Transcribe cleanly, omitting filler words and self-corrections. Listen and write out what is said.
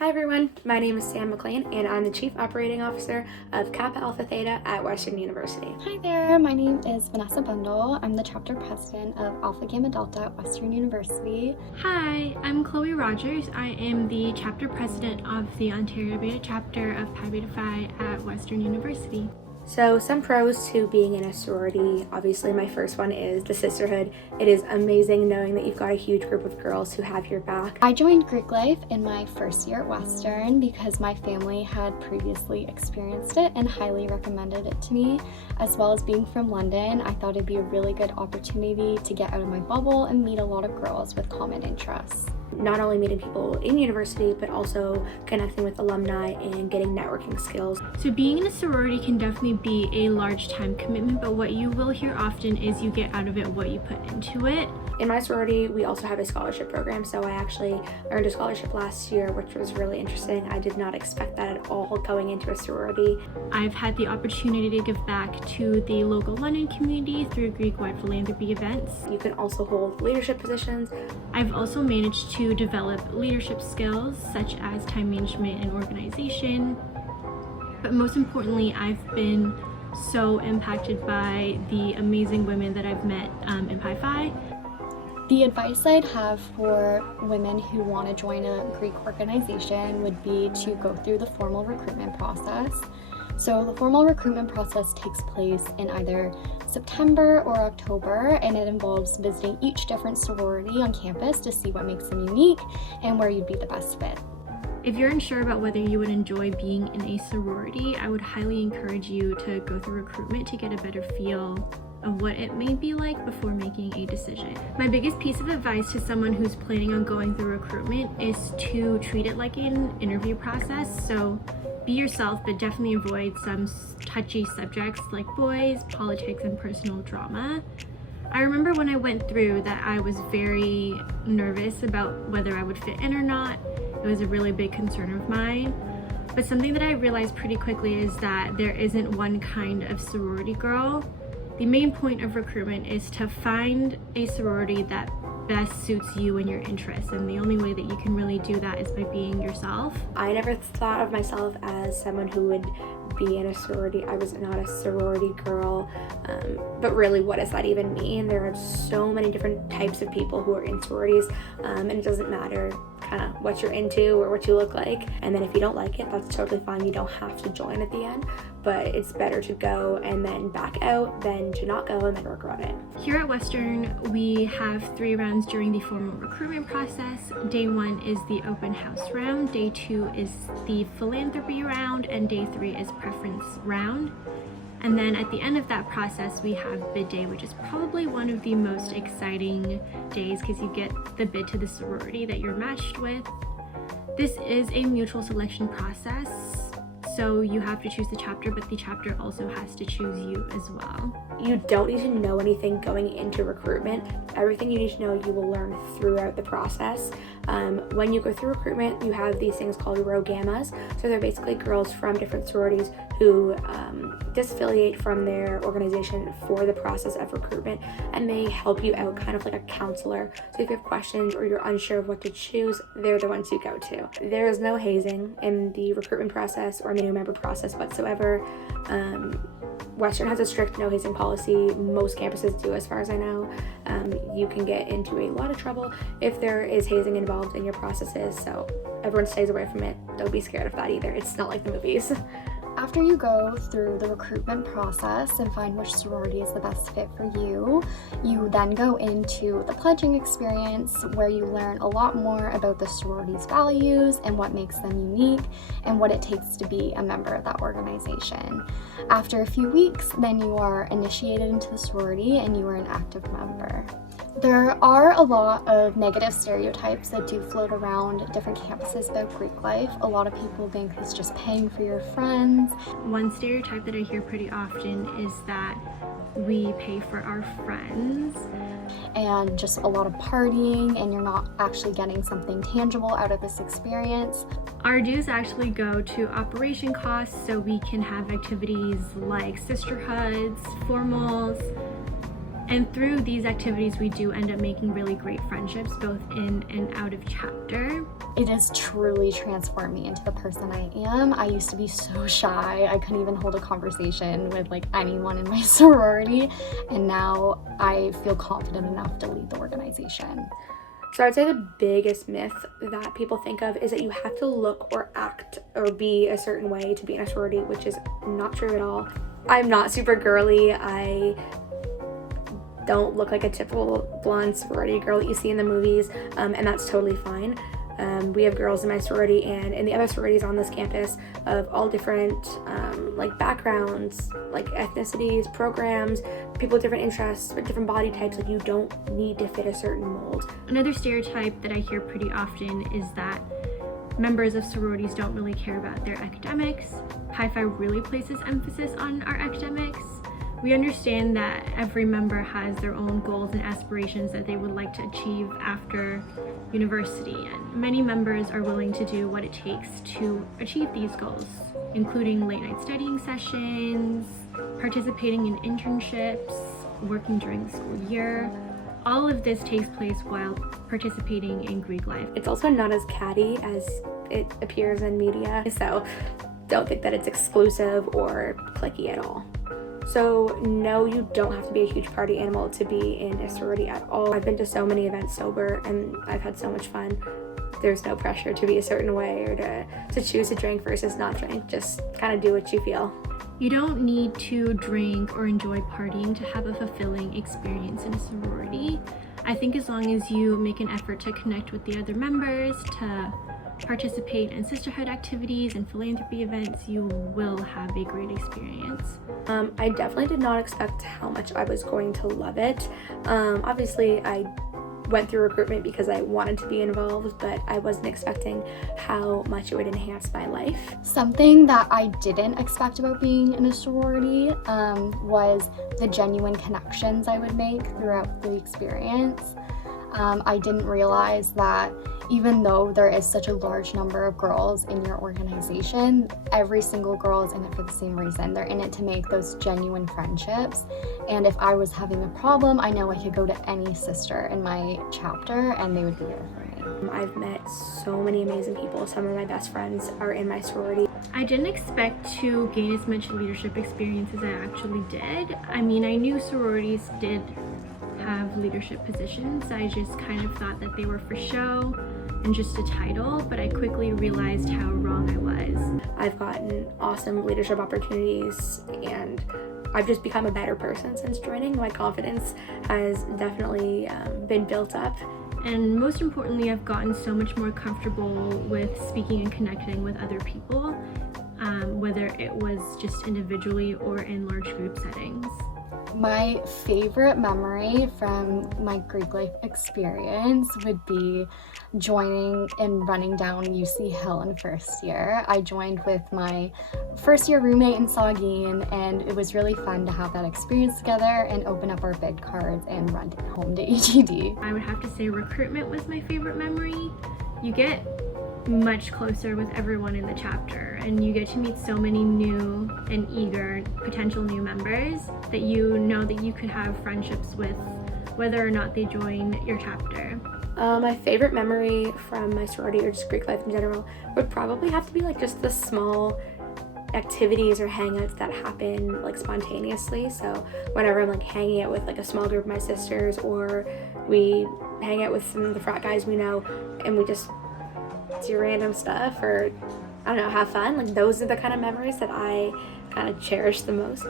Hi everyone, my name is Sam Maclean and I'm the Chief Operating Officer of Kappa Alpha Theta at Western University. Hi there, my name is Vanessa Bendle. I'm the Chapter President of Alpha Gamma Delta at Western University. Hi, I'm Chloe Rogers. I am the Chapter President of the Ontario Beta Chapter of Pi Beta Phi at Western University. So some pros to being in a sorority. Obviously my first one is the sisterhood. It is amazing knowing that you've got a huge group of girls who have your back. I joined Greek life in my first year at Western because my family had previously experienced it and highly recommended it to me. As well as being from London, I thought it'd be a really good opportunity to get out of my bubble and meet a lot of girls with common interests. Not only meeting people in university, but also connecting with alumni and getting networking skills. So being in a sorority can definitely be a large time commitment, but what you will hear often is you get out of it what you put into it. In my sorority, we also have a scholarship program, so I actually earned a scholarship last year, which was really interesting. I did not expect that at all going into a sorority. I've had the opportunity to give back to the local London community through Greek-wide philanthropy events. You can also hold leadership positions. I've also managed to develop leadership skills such as time management and organization. But most importantly, I've been so impacted by the amazing women that I've met in Pi Phi. The advice I'd have for women who want to join a Greek organization would be to go through the formal recruitment process. So the formal recruitment process takes place in either September or October, and it involves visiting each different sorority on campus to see what makes them unique and where you'd be the best fit. If you're unsure about whether you would enjoy being in a sorority, I would highly encourage you to go through recruitment to get a better feel of what it may be like before making a decision. My biggest piece of advice to someone who's planning on going through recruitment is to treat it like an interview process. So be yourself, but definitely avoid some touchy subjects like boys, politics, and personal drama. I remember when I went through that I was very nervous about whether I would fit in or not. It was a really big concern of mine. But something that I realized pretty quickly is that there isn't one kind of sorority girl. The main point of recruitment is to find a sorority that best suits you and your interests, and the only way that you can really do that is by being yourself. I never thought of myself as someone who would be in a sorority. I was not a sorority girl, but really what does that even mean? There are so many different types of people who are in sororities, and it doesn't matter kind of what you're into or what you look like. And then if you don't like it, that's totally fine. You don't have to join at the end, but it's better to go and then back out than to not go and then regret it. Here at Western, we have 3 rounds during the formal recruitment process. Day 1 is the open house round, day 2 is the philanthropy round, and day 3 is preference round. And then at the end of that process, we have bid day, which is probably one of the most exciting days because you get the bid to the sorority that you're matched with. This is a mutual selection process, so you have to choose the chapter, but the chapter also has to choose you as well. You don't need to know anything going into recruitment. Everything you need to know you will learn throughout the process. When you go through recruitment, you have these things called row gammas. So they're basically girls from different sororities who disaffiliate from their organization for the process of recruitment, and they help you out kind of like a counselor. So if you have questions or you're unsure of what to choose, they're the ones you go to. There is no hazing in the recruitment process or the new member process whatsoever. Western has a strict no hazing policy. Most campuses do, as far as I know. You can get into a lot of trouble if there is hazing involved in your processes, so everyone stays away from it. Don't be scared of that either. It's not like the movies. After you go through the recruitment process and find which sorority is the best fit for you, you then go into the pledging experience where you learn a lot more about the sorority's values and what makes them unique and what it takes to be a member of that organization. After a few weeks, then you are initiated into the sorority and you are an active member. There are a lot of negative stereotypes that do float around different campuses about Greek life. A lot of people think it's just paying for your friends. One stereotype that I hear pretty often is that we pay for our friends. And just a lot of partying, and you're not actually getting something tangible out of this experience. Our dues actually go to operation costs, so we can have activities like sisterhoods, formals, And through these activities, we do end up making really great friendships, both in and out of chapter. It has truly transformed me into the person I am. I used to be so shy. I couldn't even hold a conversation with like anyone in my sorority. And now I feel confident enough to lead the organization. So I'd say the biggest myth that people think of is that you have to look or act or be a certain way to be in a sorority, which is not true at all. I'm not super girly. I don't look like a typical blonde sorority girl that you see in the movies, and that's totally fine. We have girls in my sorority and in the other sororities on this campus of all different like backgrounds, like ethnicities, programs, people with different interests, but different body types. Like, you don't need to fit a certain mold. Another stereotype that I hear pretty often is that members of sororities don't really care about their academics. Pi Phi really places emphasis on our academics. We understand that every member has their own goals and aspirations that they would like to achieve after university, and many members are willing to do what it takes to achieve these goals, including late night studying sessions, participating in internships, working during the school year. All of this takes place while participating in Greek life. It's also not as catty as it appears in media, so don't think that it's exclusive or cliquey at all. So no, you don't have to be a huge party animal to be in a sorority at all. I've been to so many events sober and I've had so much fun. There's no pressure to be a certain way or to choose to drink versus not drink. Just kind of do what you feel. You don't need to drink or enjoy partying to have a fulfilling experience in a sorority. I think as long as you make an effort to connect with the other members, to participate in sisterhood activities and philanthropy events, you will have a great experience. I definitely did not expect how much I was going to love it. Obviously, I went through recruitment because I wanted to be involved, but I wasn't expecting how much it would enhance my life. Something that I didn't expect about being in a sorority was the genuine connections I would make throughout the experience. I didn't realize that even though there is such a large number of girls in your organization, every single girl is in it for the same reason. They're in it to make those genuine friendships. And if I was having a problem, I know I could go to any sister in my chapter and they would be there for me. I've met so many amazing people. Some of my best friends are in my sorority. I didn't expect to gain as much leadership experience as I actually did. I mean, I knew sororities did have leadership positions. I just kind of thought that they were for show and just a title, but I quickly realized how wrong I was. I've gotten awesome leadership opportunities and I've just become a better person since joining. My confidence has definitely been built up. And most importantly, I've gotten so much more comfortable with speaking and connecting with other people, whether it was just individually or in large group settings. My favorite memory from my Greek life experience would be joining and running down UC Hill in first year. I joined with my first year roommate in Saugeen, and it was really fun to have that experience together and open up our bid cards and run home to EGD. I would have to say recruitment was my favorite memory. You get much closer with everyone in the chapter and you get to meet so many new and eager potential new members that you know that you could have friendships with whether or not they join your chapter. My favorite memory from my sorority or just Greek life in general would probably have to be like just the small activities or hangouts that happen like spontaneously. So whenever I'm like hanging out with like a small group of my sisters, or we hang out with some of the frat guys we know and we just do random stuff or I don't know, have fun, like those are the kind of memories that I kind of cherish the most.